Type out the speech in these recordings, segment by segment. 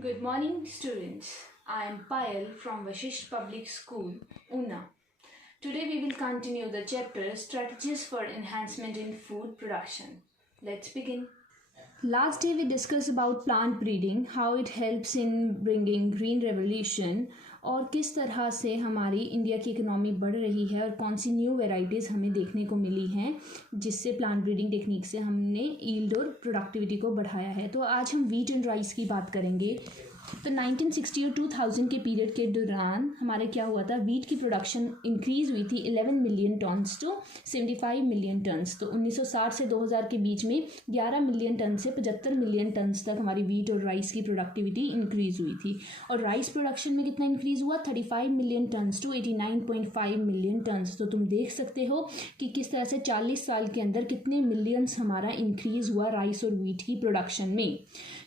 Good morning, students. I am Payal from Vashisht Public School, Una. Today we will continue the chapter Strategies for Enhancement in Food Production. Let's begin. Last day we discussed about plant breeding, how it helps in bringing green revolution और किस तरह से हमारी India की economy बढ़ रही है और कौन सी न्यू वेराइटीज़ हमें देखने को मिली हैं जिससे प्लांट ब्रीडिंग टेक्निक से हमने यील्ड और प्रोडक्टिविटी को बढ़ाया है। तो आज हम वीट एंड राइस की बात करेंगे। तो 1960 और 2000 के पीरियड के दौरान हमारे क्या हुआ था, वीट की प्रोडक्शन इंक्रीज़ हुई थी 11 million tons to 75 million tons. तो 1960 से 2000 के बीच में 11 मिलियन टन से 75 मिलियन टन्स तक हमारी वीट और राइस की प्रोडक्टिविटी इंक्रीज़ हुई थी। और राइस प्रोडक्शन में कितना इंक्रीज़ हुआ, 35 million tons to 89.5 million tons. तो तुम देख सकते हो कि किस तरह से 40 साल के अंदर कितने मिलियंस हमारा इंक्रीज़ हुआ राइस और वीट की प्रोडक्शन में।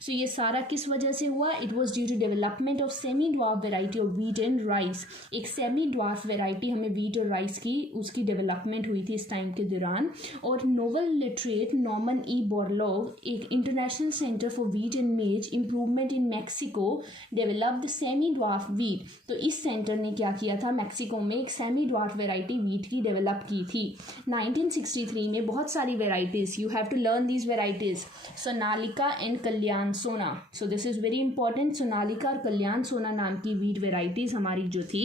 सो ये सारा किस वजह से हुआ, it was due to development of semi dwarf variety of wheat and rice. एक सेमी ड्वार्फ वेराइटी हमें वीट और राइस की उसकी डेवलपमेंट हुई थी इस टाइम के दौरान। और Nobel laureate Norman E Borlaug, एक international centre for wheat and maize improvement in Mexico, developed semi dwarf wheat. तो इस सेंटर ने क्या किया था, मैक्सिको में एक सेमी ड्वार्फ वेराइटी वीट की डेवलप की थी। 1963 में बहुत सारी varieties, you have to learn these varieties, Sonalika and Kalyan Sona. So this is very important. Sonalika और कल्याण सोना नाम की वीट वेराइटीज़ हमारी जो थी,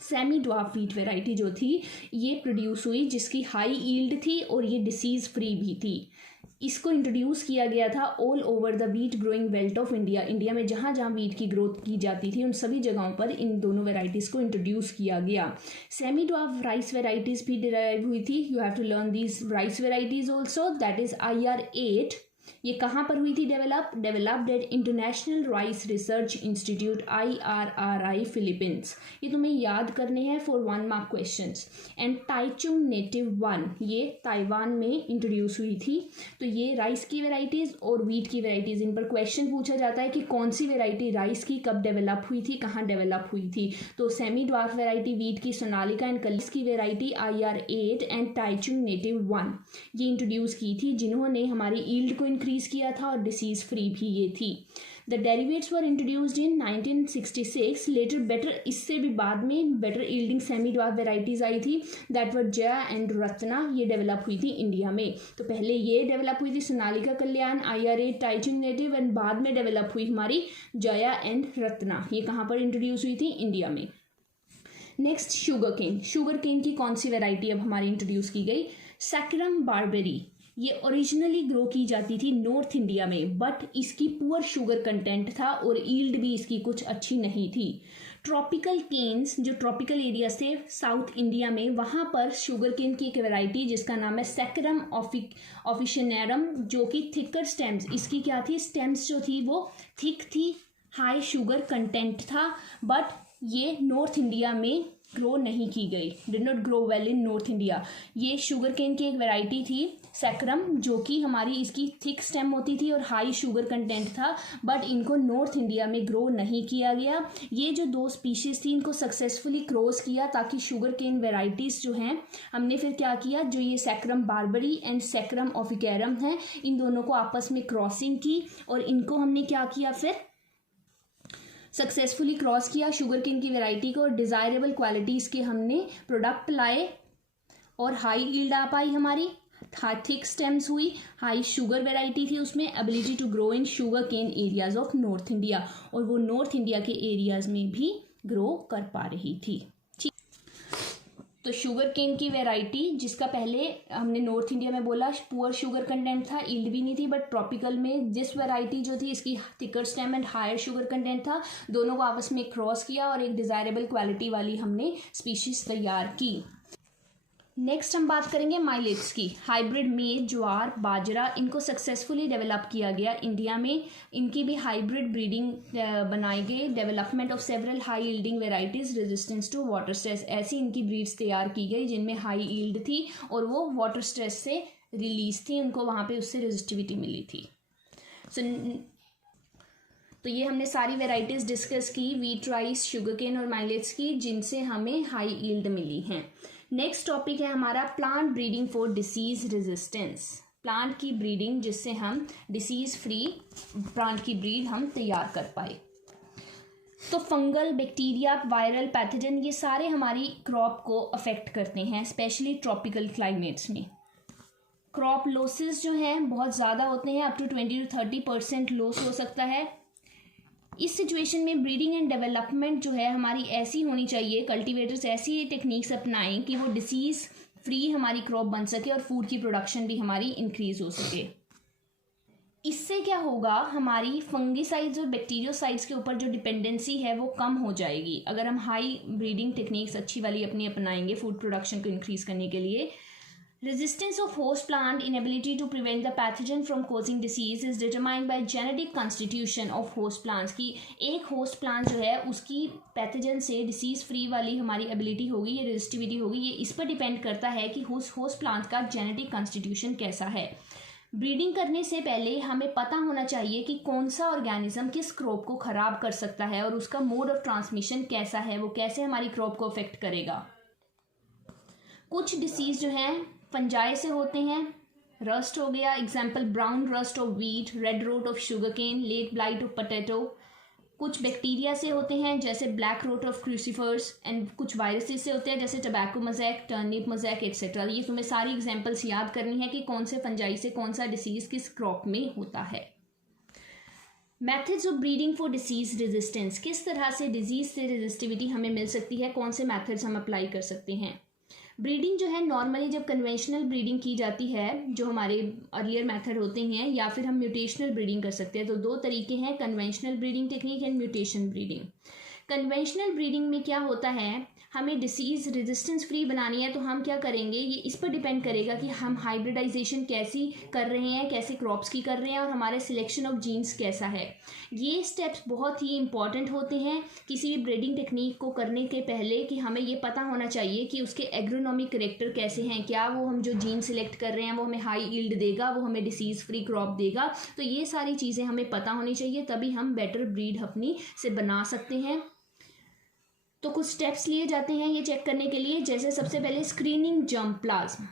सेमी ड्वार्फ वीट वेराइटी जो थी, ये प्रोड्यूस हुई जिसकी हाई यील्ड थी और ये डिसीज़ फ्री भी थी। इसको इंट्रोड्यूस किया गया था all over the wheat growing belt of India. India में जहाँ जहाँ वीट की ग्रोथ की जाती थी उन सभी जगहों पर इन दोनों वेराइटीज़ को इंट्रोड्यूस किया गया। सेमी ड्वार्फ राइस वेराइटीज़ भी डिराइव हुई थी। You have to learn these rice varieties also, that is IR8। ये कहाँ पर हुई थी developed at International Rice Research Institute IRRI Philippines. ये तुम्हें याद करने हैं for 1 mark questions. And Taichung Native 1, ये ताइवान में इंट्रोड्यूस हुई थी। तो ये राइस की वेराइटीज़ और वीट की वेराइटीज़, इन पर क्वेश्चन पूछा जाता है कि कौन सी वेराइटी राइस की कब डेवलप हुई थी, कहाँ डेवलप हुई थी। तो सेमी ड्वार्फ वेराइटी वीट की सोनालिका एंड कलिस की variety IR8 and Taichung Native 1 ये इंट्रोड्यूस की थी, जिन्होंने हमारी यील्ड को इंक्रीज किया था और डिसीज फ्री भी ये थी। The derivatives were introduced in 1966। Later better, इससे भी बाद में better yielding semi dwarf varieties आई थी, that were Jaya and Ratna. ये डेवलप हुई थी इंडिया में। तो पहले ये डेवलप हुई थी सोनालिका कल्याण, IR8 टाइचुंग नेटिव, एंड बाद में डेवलप हुई हमारी जया एंड रत्ना। ये कहाँ पर इंट्रोड्यूस हुई थी, इंडिया में। Next sugar cane. Sugar cane की कौन सी वेराइटी अब हमारी इंट्रोड्यूस की गई, सैक्रम बारबेरी। ये ओरिजिनली ग्रो की जाती थी नॉर्थ इंडिया में, बट इसकी पुअर शुगर कंटेंट था और यील्ड भी इसकी कुछ अच्छी नहीं थी। ट्रॉपिकल केन्स, जो ट्रॉपिकल एरिया थे साउथ इंडिया में, वहाँ पर शुगर केन की एक वैरायटी जिसका नाम है सैक्रम ऑफिशिनेरम, जो कि थिकर स्टेम्स, इसकी क्या थी, स्टेम्स जो थी वो थिक थी, हाई शुगर कंटेंट था, बट ये नॉर्थ इंडिया में ग्रो नहीं की गई, did not grow well in north India. ये शुगर केन की एक वैरायटी थी सैक्रम, जो कि हमारी इसकी थिक स्टेम होती थी और हाई शुगर कंटेंट था, बट इनको नॉर्थ इंडिया में ग्रो नहीं किया गया। ये जो 2 स्पीशीज़ थी इनको सक्सेसफुली क्रॉस किया ताकि शुगर केन वेराइटीज़ जो हैं, हमने फिर क्या किया, जो ये सैक्रम बारबरी एंड सैक्रम ऑफिकेरम है, इन दोनों को आपस में क्रॉसिंग की और इनको हमने क्या किया, फिर सक्सेसफुली क्रॉस किया शुगर केन की वैरायटी को, और डिज़ायरेबल क्वालिटीज़ के हमने प्रोडक्ट लाए और हाई यील्ड आ पाई हमारी, थिक स्टेम्स हुई, हाई शुगर वेराइटी थी, उसमें ability to grow in sugar cane areas of north India, और वो नॉर्थ इंडिया के एरियाज में भी ग्रो कर पा रही थी। ठीक, तो शुगर केन की वेराइटी जिसका पहले हमने नॉर्थ इंडिया में बोला पुअर शुगर कंटेंट था, यील्ड भी नहीं थी, बट ट्रॉपिकल में जिस वेराइटी जो थी इसकी thicker stem and higher sugar content था, दोनों को आपस में क्रॉस किया और एक डिज़ायरेबल क्वालिटी वाली हमने स्पीशीज तैयार की। नेक्स्ट हम बात करेंगे माइलेट्स की। हाइब्रिड मेज, ज्वार, बाजरा, इनको सक्सेसफुली डेवलप किया गया इंडिया में। इनकी भी हाइब्रिड ब्रीडिंग बनाई गई, development of several high yielding varieties resistance to water stress. ऐसी इनकी ब्रीड्स तैयार की गई जिनमें हाई यील्ड थी और वो वाटर स्ट्रेस से रिलीज थी, उनको वहाँ पे उससे रेजिस्टिविटी मिली थी। तो ये हमने सारी वेराइटीज़ डिस्कस की, वीट, राइस, शुगर केन और माइलेट्स की, जिनसे हमें हाई यील्ड मिली हैं। नेक्स्ट टॉपिक है हमारा plant breeding for disease resistance. Plant की ब्रीडिंग, जिससे हम डिसीज़ फ्री प्लांट की ब्रीड हम तैयार कर पाए। तो फंगल, बैक्टीरिया, वायरल, पैथोजन, ये सारे हमारी क्रॉप को अफेक्ट करते हैं, स्पेशली ट्रॉपिकल क्लाइमेट्स में। क्रॉप लॉसेस जो हैं बहुत ज़्यादा होते हैं, अप टू 20 to 30% लॉस हो सकता है। इस सिचुएशन में ब्रीडिंग एंड डेवलपमेंट जो है हमारी ऐसी होनी चाहिए, कल्टीवेटर्स ऐसी टेक्निक्स अपनाएं कि वो डिसीज़ फ्री हमारी क्रॉप बन सके और फूड की प्रोडक्शन भी हमारी इंक्रीज हो सके। इससे क्या होगा, हमारी फंगिसाइड्स और बैक्टीरियोसाइड्स के ऊपर जो डिपेंडेंसी है वो कम हो जाएगी अगर हम हाई ब्रीडिंग टेक्निक्स अच्छी वाली अपनी अपनाएंगे फूड प्रोडक्शन को इंक्रीज करने के लिए। Resistance of host plant inability to prevent the pathogen from causing disease is determined by genetic constitution of host plants, कि एक host plant जो है उसकी पैथोजन से डिसीज फ्री वाली हमारी एबिलिटी होगी, ये रेजिस्टिविटी होगी, ये इस पर डिपेंड करता है कि उस होस्ट प्लांट का जेनेटिक कॉन्स्टिट्यूशन कैसा है। ब्रीडिंग करने से पहले हमें पता होना चाहिए कि कौन सा ऑर्गेनिज्म किस क्रॉप को ख़राब कर सकता है और उसका मोड ऑफ ट्रांसमिशन कैसा है, वो कैसे हमारी क्रॉप को अफेक्ट करेगा। कुछ डिसीज़ जो हैं फंजाई से होते हैं, रस्ट हो गया, example brown rust of wheat, red rot of sugar cane, late blight of potato. कुछ बैक्टीरिया से होते हैं जैसे black rot of crucifers, and कुछ वायरसेस से होते हैं जैसे tobacco mosaic, turnip mosaic etcetera. ये तुम्हें सारी एग्जाम्पल्स याद करनी है कि कौन से फंजाई से कौन सा डिसीज़ किस क्रॉप में होता है। Methods of breeding for disease resistance, किस तरह से डिजीज से रेजिस्टिविटी हमें मिल सकती है, कौन से मेथड्स हम अप्लाई कर सकते हैं। ब्रीडिंग जो है नॉर्मली जब कन्वेंशनल ब्रीडिंग की जाती है, जो हमारे अर्लियर मेथड होते हैं, या फिर हम म्यूटेशनल ब्रीडिंग कर सकते हैं। तो दो तरीके हैं, conventional breeding technique and mutation breeding. Conventional breeding में क्या होता है, हमें डिसीज़ रेजिस्टेंस फ्री बनानी है तो हम क्या करेंगे, ये इस पर डिपेंड करेगा कि हम हाइब्रिडाइजेशन कैसी कर रहे हैं, कैसे क्रॉप्स की कर रहे हैं और हमारे सिलेक्शन ऑफ जीन्स कैसा है। ये स्टेप्स बहुत ही इंपॉर्टेंट होते हैं किसी भी ब्रीडिंग टेक्निक को करने के पहले, कि हमें ये पता होना चाहिए कि उसके एग्रोनॉमिक करेक्टर कैसे हैं, क्या वो हम जो जीन सिलेक्ट कर रहे हैं वो हमें हाई यील्ड देगा, वो हमें डिसीज़ फ्री क्रॉप देगा। तो ये सारी चीज़ें हमें पता होनी चाहिए, तभी हम बेटर ब्रीड अपनी से बना सकते हैं। तो कुछ स्टेप्स लिए जाते हैं ये चेक करने के लिए, जैसे सबसे पहले screening germplasm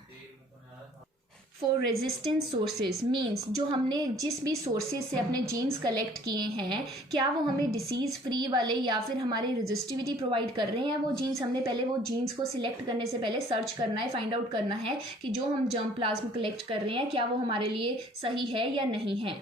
for resistant sources, means जो हमने जिस भी सोर्सेज से अपने जीन्स कलेक्ट किए हैं, क्या वो हमें डिसीज़ फ्री वाले या फिर हमारी रेजिस्टिविटी प्रोवाइड कर रहे हैं वो जीन्स। हमने पहले वो जीन्स को सिलेक्ट करने से पहले सर्च करना है, फाइंड आउट करना है कि जो हम जर्मप्लाज्म कलेक्ट कर रहे हैं क्या वो हमारे लिए सही है या नहीं है।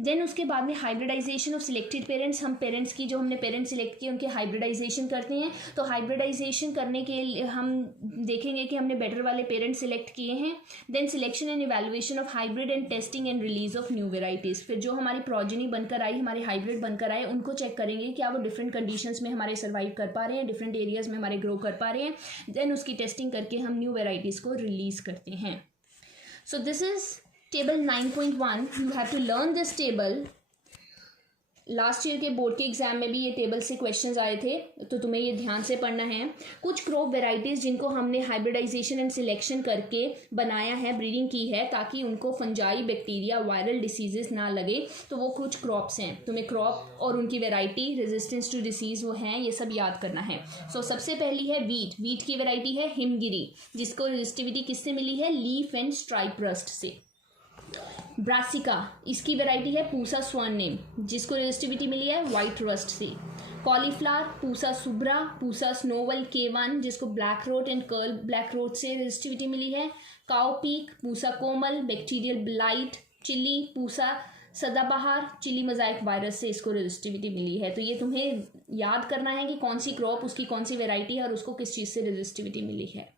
देन उसके बाद में हाइब्रिडाइजेशन ऑफ सिलेक्टेड पेरेंट्स, हम पेरेंट्स की जो हमने पेरेंट्स सिलेक्ट किए उनके हाइब्रिडाइजेशन करते हैं। तो हाइब्रिडाइजेशन करने के लिए हम देखेंगे कि हमने बेटर वाले पेरेंट्स सिलेक्ट किए हैं। Then selection and evaluation of hybrid and testing and release of new varieties, फिर जो हमारी प्रोजेनी बनकर आई, हमारे हाइब्रिड बनकर आए, उनको चेक करेंगे क्या वो डिफरेंट कंडीशंस में हमारे सर्वाइव कर पा रहे हैं, डिफरेंट एरियाज में हमारे ग्रो कर पा रहे हैं। देन उसकी टेस्टिंग करके हम न्यू वेराइटीज़ को रिलीज करते हैं। So this is table 9.1, you have to learn this table। Last year के बोर्ड के एग्जाम में भी ये टेबल से क्वेश्चंस आए थे, तो तुम्हें ये ध्यान से पढ़ना है। कुछ क्रॉप वेराइटीज़ जिनको हमने हाइब्रिडाइजेशन एंड सिलेक्शन करके बनाया है, ब्रीडिंग की है, ताकि उनको फंजाई, बैक्टीरिया, वायरल डिसीजेस ना लगे, तो वो कुछ क्रॉप्स हैं। तुम्हें क्रॉप और उनकी वेराइटी, रेजिस्टेंस टू डिसीज़ वो हैं, ये सब याद करना है। सो सबसे पहली है वीट। वीट की वेराइटी है हिमगिरी, जिसको रेजिस्टिविटी किससे मिली है, लीफ एंड स्ट्राइप रस्ट से। ब्रासिका, इसकी वैरायटी है पूसा स्वर्णिम, जिसको रेजिस्टिविटी मिली है वाइट रस्ट से। कॉलीफ्लावर, पूसा सुब्रा, पूसा स्नोवल K1, जिसको black wrote and curl black rot से रेजिस्टिविटी मिली है। काउपीक, पूसा कोमल, बैक्टीरियल ब्लाइट। चिली, पूसा सदाबहार, चिली मोज़ाइक वायरस से इसको रेजिस्टिविटी मिली है। तो ये तुम्हें याद करना है कि कौन सी क्रॉप, उसकी कौन सी वेराइटी है और उसको किस चीज़ से रेजिस्टिविटी मिली है।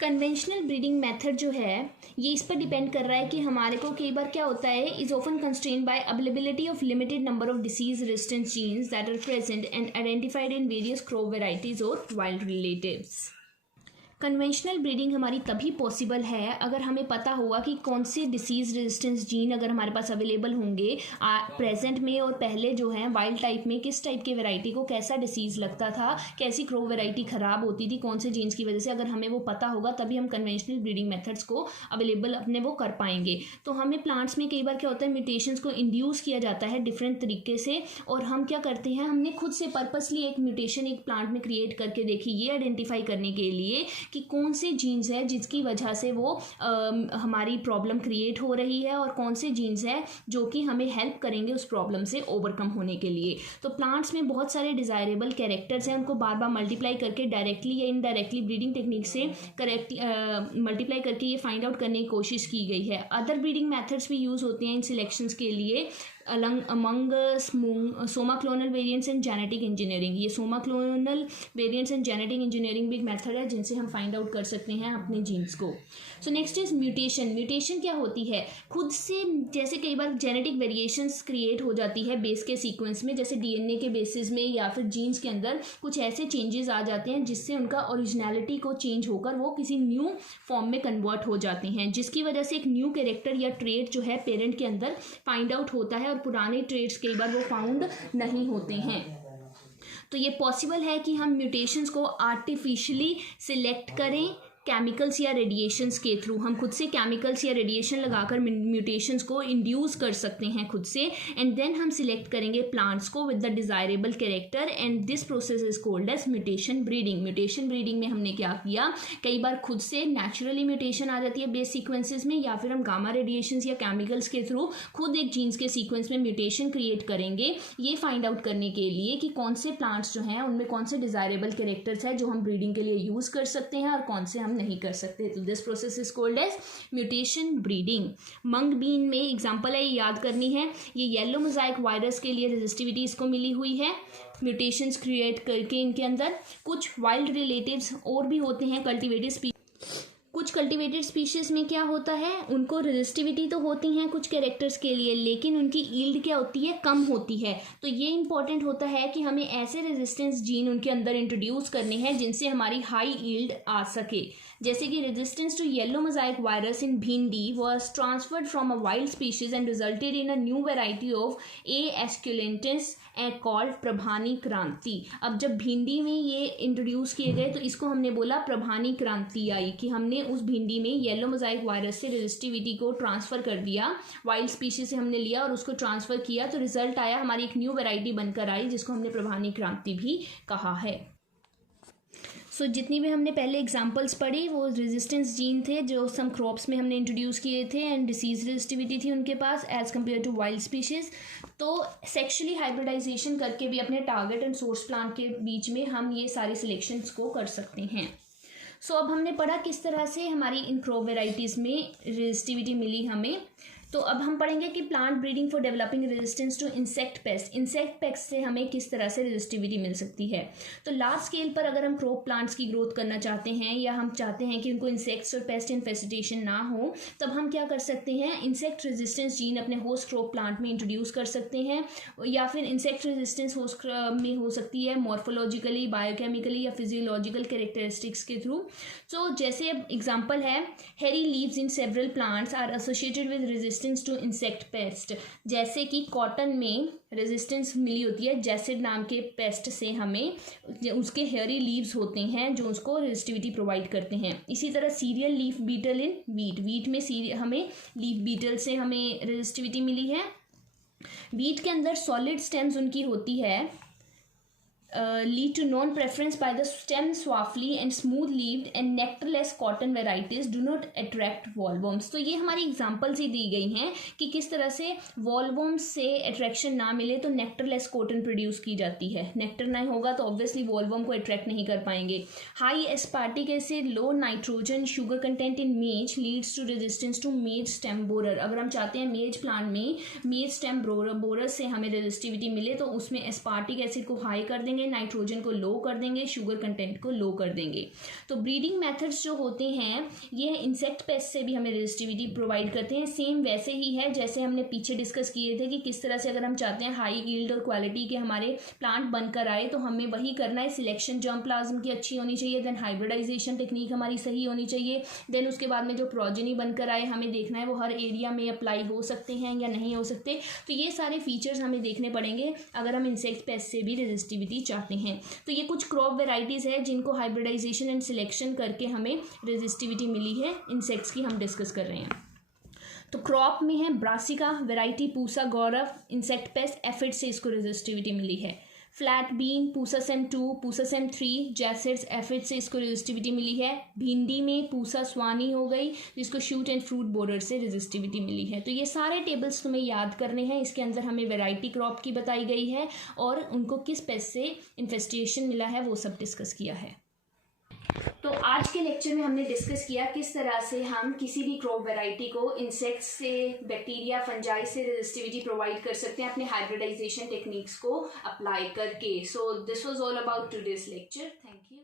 कन्वेंशनल ब्रीडिंग मेथड जो है ये इस पर डिपेंड कर रहा है कि हमारे को कई बार क्या होता है, is often constrained by availability of limited number of disease resistant genes that are present and identified in various crop varieties और वाइल्ड रिलेटिव्स। कन्वेंशनल ब्रीडिंग हमारी तभी पॉसिबल है अगर हमें पता होगा कि कौन से डिसीज़ रेजिस्टेंस जीन अगर हमारे पास अवेलेबल होंगे प्रेजेंट में, और पहले जो है वाइल्ड टाइप में किस टाइप के वैरायटी को कैसा डिसीज़ लगता था, कैसी क्रॉप वैरायटी ख़राब होती थी, कौन से जीन्स की वजह से, अगर हमें वो पता होगा तभी हम कन्वेंशनल ब्रीडिंग मेथड्स को अवेलेबल अपने वो कर पाएंगे। तो हमें प्लांट्स में कई बार क्या होता है, म्यूटेशंस को इंड्यूस किया जाता है डिफरेंट तरीके से, और हम क्या करते हैं, हमने खुद से पर्पसली एक म्यूटेशन एक प्लांट में क्रिएट करके देखी, ये आइडेंटिफाई करने के लिए कि कौन से जीन्स है जिसकी वजह से वो हमारी प्रॉब्लम क्रिएट हो रही है और कौन से जीन्स है जो कि हमें हेल्प करेंगे उस प्रॉब्लम से ओवरकम होने के लिए। तो प्लांट्स में बहुत सारे डिज़ायरेबल कैरेक्टर्स हैं, उनको बार बार मल्टीप्लाई करके डायरेक्टली या इनडायरेक्टली ब्रीडिंग टेक्निक से मल्टीप्लाई करके ये फाइंड आउट करने की कोशिश की गई है। अदर ब्रीडिंग मेथड्स भी यूज़ होते हैं इन सिलेक्शंस के लिए among somaclonal variants and genetic engineering. ये somaclonal variants and genetic engineering भी एक मेथड है जिनसे हम फाइंड आउट कर सकते हैं अपने जीन्स को। So next is mutation. Mutation क्या होती है? खुद से जैसे कई बार जेनेटिक वेरिएशंस क्रिएट हो जाती है बेस के सीक्वेंस में, जैसे डीएनए के बेसिस में या फिर जीन्स के अंदर कुछ ऐसे चेंजेस आ जाते हैं जिससे उनका ओरिजिनलिटी को चेंज होकर वो किसी न्यू फॉर्म में कन्वर्ट हो जाते हैं, जिसकी वजह से एक न्यू कैरेक्टर या ट्रेट जो है पेरेंट के अंदर फाइंड आउट होता है और पुराने ट्रेड्स कई बार वो फाउंड नहीं होते हैं। तो ये पॉसिबल है कि हम म्यूटेशंस को आर्टिफिशियली सिलेक्ट करें केमिकल्स या रेडिएशंस के थ्रू। हम खुद से केमिकल्स या रेडिएशन लगाकर म्यूटेशंस को इंड्यूस कर सकते हैं खुद से, एंड देन हम सिलेक्ट करेंगे प्लांट्स को with the desirable character, and this process is called as mutation breeding. Mutation breeding में हमने क्या किया, कई बार खुद से नेचुरली म्यूटेशन आ जाती है बेस सीक्वेंसेस में, या फिर हम गामा रेडिएशंस या केमिकल्स के थ्रू खुद एक जीन्स के सीक्वेंस में म्यूटेशन क्रिएट करेंगे, ये फाइंड आउट करने के लिए कि कौन से प्लांट्स जो हैं उनमें कौन से डिज़ायरेबल कैरेक्टर्स हैं जो हम ब्रीडिंग के लिए यूज़ कर सकते हैं और कौन से हम नहीं कर सकते। तो this process is called as mutation breeding. Mung bean में एग्जांपल है, ये याद करनी है। ये येलो मोजाइक वायरस के लिए रेजिस्टिविटी इसको मिली हुई है म्यूटेशंस क्रिएट करके इनके अंदर। कुछ वाइल्ड रिलेटिव्स और भी होते हैं कल्टिवेटेड कुछ कल्टिवेटेड स्पीशीज़ में क्या होता है, उनको रेजिस्टिविटी तो होती हैं कुछ कैरेक्टर्स के लिए, लेकिन उनकी ईल्ड क्या होती है, कम होती है। तो ये इंपॉर्टेंट होता है कि हमें ऐसे रेजिस्टेंस जीन उनके अंदर इंट्रोड्यूस करने हैं जिनसे हमारी हाई ईल्ड आ सके। जैसे कि resistance to yellow mosaic virus in bhindi was transferred from a wild species and resulted in a new variety of A esculentus and called Parbhani Kranti. अब जब भिंडी में ये इंट्रोड्यूस किए गए तो इसको हमने बोला प्रभानी क्रांति आई, कि हमने उस भिंडी में येलो मोजाइक वायरस से रेजिस्टिविटी को ट्रांसफर कर दिया, वाइल्ड स्पीशीज से हमने लिया और उसको ट्रांसफर किया, तो रिजल्ट आया, हमारी एक न्यू वेराइटी बनकर आई जिसको हमने प्रभानी क्रांति भी कहा है। सो जितनी भी हमने पहले एग्जांपल्स पढ़ी वो रेजिस्टेंस जीन थे जो सम क्रॉप्स में हमने इंट्रोड्यूस किए थे, एंड डिसीज रेजिस्टिविटी थी उनके पास as compare to wild species. तो सेक्शुअली हाइब्रिडाइजेशन करके भी अपने टारगेट एंड सोर्स प्लांट के बीच में हम ये सारी सिलेक्शंस को कर सकते हैं। सो अब हमने पढ़ा किस तरह से हमारी इन क्रॉप वेराइटीज़ में रेजिस्टिविटी मिली हमें। तो अब हम पढ़ेंगे कि plant breeding for developing resistance to insect pest. Insect pest से हमें किस तरह से रेजिस्टिविटी मिल सकती है। तो लार्ज स्केल पर अगर हम क्रॉप प्लांट्स की ग्रोथ करना चाहते हैं या हम चाहते हैं कि उनको इंसेक्ट्स और पेस्ट इन्फेस्टेशन ना हो, तब हम क्या कर सकते हैं, इंसेक्ट रेजिस्टेंस जीन अपने होस्ट क्रॉप प्लांट में इंट्रोड्यूस कर सकते हैं, या फिर इंसेक्ट रेजिस्टेंस होस्ट में हो सकती है मॉर्फोलॉजिकली, बायोकेमिकली या फिजियोलॉजिकल कैरेक्टरिस्टिक्स के थ्रू। तो जैसे एग्जाम्पल है, hairy leaves in several plants are associated with resistance to insect pest. जैसे कि कॉटन में रेजिस्टेंस मिली होती है जैसिड नाम के पेस्ट से, हमें उसके हेयरी लीव्स होते हैं जो उसको रेजिस्टिविटी प्रोवाइड करते हैं। इसी तरह cereal leaf beetle in wheat, wheat में हमें लीफ बीटल से हमें रेजिस्टिविटी मिली है। वीट के अंदर सॉलिड स्टेम्स उनकी होती है, lead to non-preference by the stem swamply and smooth-leaved and nectarless cotton varieties do not attract wallworms। तो ये हमारी एग्जांपल्स ही दी गई हैं कि किस तरह से वॉलवर्म्स से अट्रैक्शन ना मिले तो नेक्टरलेस कॉटन प्रोड्यूस की जाती है। नेक्टर नहीं होगा तो ऑब्वियसली वॉलवर्म को अट्रैक्ट नहीं कर पाएंगे। High aspartic acid, low nitrogen, sugar content in maize leads to resistance to maize stem borer. अगर हम चाहते हैं मेज प्लांट में मेज स्टेम बोरर से हमें रेजिस्टिविटी मिले तो उसमें एस्पार्टिक एसिड को हाई कर देंगे, नाइट्रोजन को लो कर देंगे, शुगर कंटेंट को लो कर देंगे। तो ब्रीडिंग मेथड्स जो होते हैं ये इंसेक्ट पेस्ट से भी हमें रेजिस्टिविटी प्रोवाइड करते हैं। सेम वैसे ही है जैसे हमने पीछे डिस्कस किए थे कि किस तरह से अगर हम चाहते हैं हाई यील्ड और क्वालिटी के हमारे प्लांट बनकर आए तो हमें वही करना है। सिलेक्शन जर्म प्लाज्म की अच्छी होनी चाहिए, देन हाइब्रिडाइजेशन टेक्निक हमारी सही होनी चाहिए, देन उसके बाद में जो प्रोजेनी बनकर आए हमें देखना है वो हर एरिया में अप्लाई हो सकते हैं या नहीं हो सकते। तो ये सारे फीचर्स हमें देखने पड़ेंगे अगर हम इंसेक्ट पेस्ट से भी रेजिस्टिविटी चाहते हैं। तो ये कुछ क्रॉप वेराइटीज़ है जिनको हाइब्रिडाइजेशन एंड सिलेक्शन करके हमें रेजिस्टिविटी मिली है। इंसेक्ट्स की हम डिस्कस कर रहे हैं। तो क्रॉप में है brassica variety Pusa Gaurav, insect pest aphid से इसको रेजिस्टिविटी मिली है। फ्लैट बीन पूसा सेम 2, पूसा सेम 3, जैसेट्स एफिड से इसको रेजिस्टिविटी मिली है। भिंडी में पूसा स्वानी हो गई जिसको शूट एंड फ्रूट बोरर से रेजिस्टिविटी मिली है। तो ये सारे टेबल्स तुम्हें याद करने हैं। इसके अंदर हमें वैरायटी क्रॉप की बताई गई है और उनको किस पेस्ट से इन्फेस्टेशन मिला है वो सब डिस्कस किया है। तो आज के लेक्चर में हमने डिस्कस किया किस तरह से हम किसी भी क्रॉप वैरायटी को इंसेक्ट्स से, बैक्टीरिया, फंजाई से रेजिस्टिविटी प्रोवाइड कर सकते हैं अपने हाइब्रिडाइजेशन टेक्निक्स को अप्लाई करके। So this was all about today's lecture. Thank you.